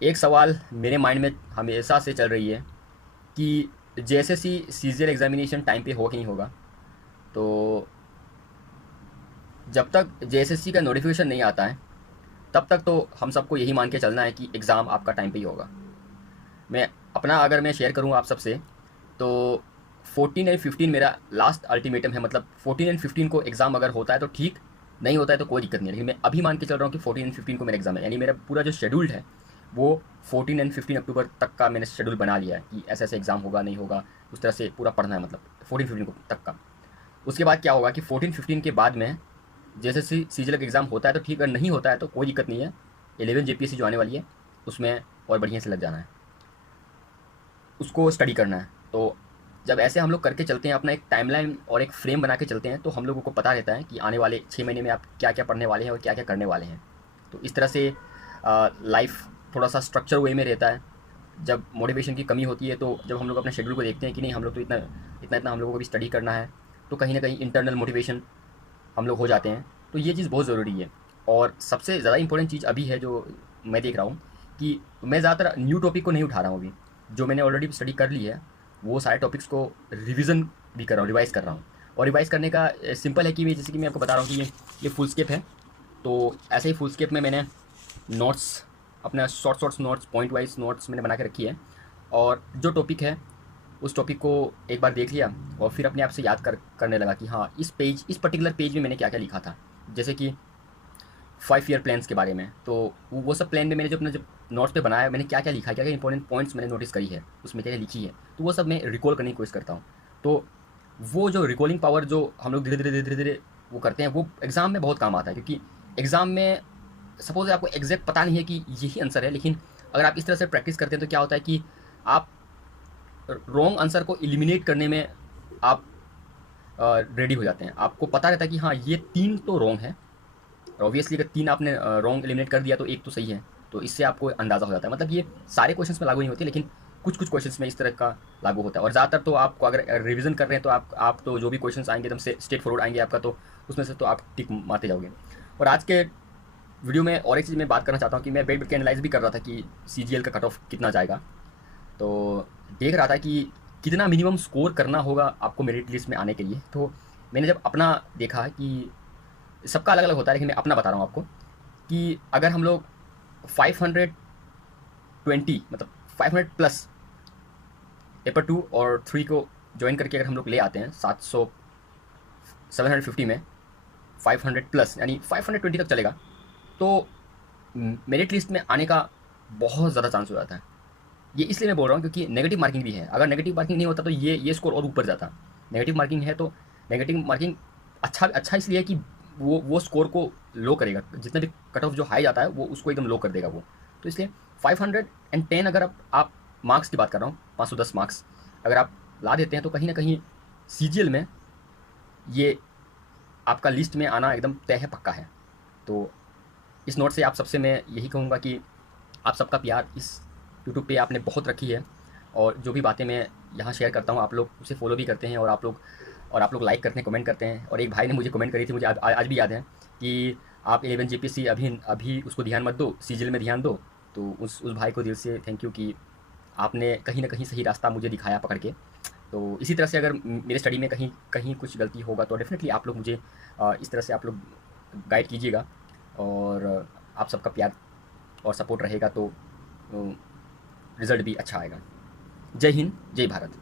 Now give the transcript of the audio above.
एक सवाल मेरे माइंड में हमेशा से चल रही है कि जेएसएससी सीजीएल एग्जामिनेशन टाइम पे हो कि नहीं होगा। तो जब तक जेएसएससी का नोटिफिकेशन नहीं आता है तब तक तो हम सबको यही मान के चलना है कि एग्ज़ाम आपका टाइम पे ही होगा। मैं अपना अगर मैं शेयर करूँ आप सबसे, तो 14 एंड 15 मेरा लास्ट अल्टीमेटम है। मतलब 14 एंड 15 को एग्ज़ाम अगर होता है तो ठीक, नहीं होता है तो कोई दिक्कत नहीं है। लेकिन मैं अभी मान के चल रहा हूँ कि 14 एंड 15 को मेरा एग्ज़ाम है, यानी मेरा पूरा जो शेड्यूल है वो 14 एंड 15 अक्टूबर तक का मैंने शेड्यूल बना लिया है कि ऐसे ऐसे एग्ज़ाम होगा नहीं होगा, उस तरह से पूरा पढ़ना है, मतलब 14-15 को तक का। उसके बाद क्या होगा कि 14-15 के बाद में जैसे सीजीएल का एग्ज़ाम होता है तो ठीक, अगर नहीं होता है तो कोई दिक्कत नहीं है। 11 जेपीएससी जो आने वाली है उसमें और बढ़िया से लग जाना है, उसको स्टडी करना है। तो जब ऐसे हम लोग करके चलते हैं, अपना एक टाइमलाइन और एक फ्रेम बना के चलते हैं, तो हम लोगों को पता रहता है कि आने वाले 6 महीने में आप क्या क्या पढ़ने वाले हैं और क्या क्या करने वाले हैं। तो इस तरह से लाइफ थोड़ा सा स्ट्रक्चर वे में रहता है। जब मोटिवेशन की कमी होती है, तो जब हम लोग अपने शेड्यूल को देखते हैं कि नहीं हम लोग तो इतना इतना इतना हम लोगों को भी स्टडी करना है, तो कहीं ना कहीं इंटरनल मोटिवेशन हम लोग हो जाते हैं। तो ये चीज़ बहुत ज़रूरी है। और सबसे ज़्यादा इंपॉर्टेंट चीज़ अभी है जो मैं देख रहा हूँ कि मैं ज़्यादातर न्यू टॉपिक को नहीं उठा रहा हूँ अभी। जो मैंने ऑलरेडी स्टडी कर ली है वो सारे टॉपिक्स को रिवीजन भी कर रहा हूँ, रिवाइज़ कर रहा हूँ। और रिवाइज़ करने का सिंपल है कि मैं जैसे कि मैं आपको बता रहा हूँ कि ये फुल स्केप है। तो ऐसे ही फुल स्केप में मैंने नोट्स, अपना short shorts notes, point wise notes मैंने बना के रखी है। और जो टॉपिक है उस टॉपिक को एक बार देख लिया और फिर अपने आप से याद करने लगा कि हाँ इस पर्टिकुलर पेज में मैंने क्या क्या लिखा था। जैसे कि 5 ईयर प्लान्स के बारे में, तो वो सब प्लान में मैंने जो अपना जब नोट्स पे बनाया, मैंने क्या क्या लिखा है, क्या क्या इंपॉर्टेंट पॉइंट्स मैंने नोटिस करी है, उसमें क्या क्या लिखी है, तो वो सब मैं रिकॉल करने की कोशिश करता हूँ। तो वो जो रिकॉलिंग पावर जो हम लोग धीरे धीरे धीरे धीरे धीरे वो करते हैं, वो एग्ज़ाम में बहुत काम आता है। क्योंकि एग्ज़ाम में सपोज आपको एग्जैक्ट पता नहीं है कि यही आंसर है, लेकिन अगर आप इस तरह से प्रैक्टिस करते हैं तो क्या होता है कि आप रॉन्ग आंसर को एलिमिनेट करने में आप रेडी हो जाते हैं। आपको पता रहता है कि हाँ ये 3 तो रॉन्ग है, ऑब्वियसली अगर 3 आपने रॉन्ग एलिमिनेट कर दिया तो एक तो सही है। तो इससे आपको अंदाज़ा हो जाता है। मतलब ये सारे क्वेश्चंस में लागू नहीं होती, लेकिन कुछ कुछ क्वेश्चंस में इस तरह का लागू होता है। और ज़्यादातर तो आपको अगर रिवीजन कर रहे हैं तो आप तो जो भी क्वेश्चंस आएंगे एकदम से स्ट्रेट फॉरवर्ड आएंगे आपका, तो उसमें से तो आप टिक मारते जाओगे। और आज के वीडियो में और एक चीज़ मैं बात करना चाहता हूँ कि मैं बैठ के एनालाइज भी कर रहा था कि सीजीएल का कट ऑफ कितना जाएगा। तो देख रहा था कि कितना मिनिमम स्कोर करना होगा आपको मेरिट लिस्ट में आने के लिए। तो मैंने जब अपना देखा कि सबका अलग अलग होता है, लेकिन मैं अपना बता रहा हूँ आपको कि अगर हम लोग 520, मतलब 500 प्लस पेपर 2 और 3 को ज्वाइन करके अगर हम लोग ले आते हैं 750 में, 500 प्लस यानी 520 तक चलेगा, तो मेरिट लिस्ट में आने का बहुत ज़्यादा चांस हो जाता है। ये इसलिए मैं बोल रहा हूँ क्योंकि नेगेटिव मार्किंग भी है। अगर नेगेटिव मार्किंग नहीं होता तो ये स्कोर और ऊपर जाता। नेगेटिव मार्किंग है तो नेगेटिव मार्किंग अच्छा अच्छा इसलिए है कि वो स्कोर को लो करेगा। जितना भी कट ऑफ जो हाई जाता है वो उसको एकदम लो कर देगा वो। तो इसलिए 510 अगर आप मार्क्स की बात कर रहा हूँ, 510 मार्क्स अगर आप ला देते हैं तो कहीं ना कहीं सीजीएल में ये आपका लिस्ट में आना एकदम तय है, पक्का है। तो इस नोट से आप सबसे मैं यही कहूँगा कि आप सबका प्यार इस यूट्यूब पे आपने बहुत रखी है। और जो भी बातें मैं यहाँ शेयर करता हूँ आप लोग उसे फॉलो भी करते हैं, और आप लोग लाइक करते हैं, कमेंट करते हैं। और एक भाई ने मुझे कमेंट करी थी, मुझे आज भी याद है कि आप 11 जीपीएससी अभी अभी उसको ध्यान मत दो, सीजीएल में ध्यान दो। तो उस भाई को दिल से थैंक यू कि आपने कहीं ना कहीं सही रास्ता मुझे दिखाया पकड़ के। तो इसी तरह से अगर मेरे स्टडी में कहीं कहीं कुछ गलती होगा तो डेफिनेटली आप लोग मुझे इस तरह से आप लोग गाइड कीजिएगा। और आप सबका प्यार और सपोर्ट रहेगा तो रिज़ल्ट भी अच्छा आएगा। जय हिंद, जय भारत।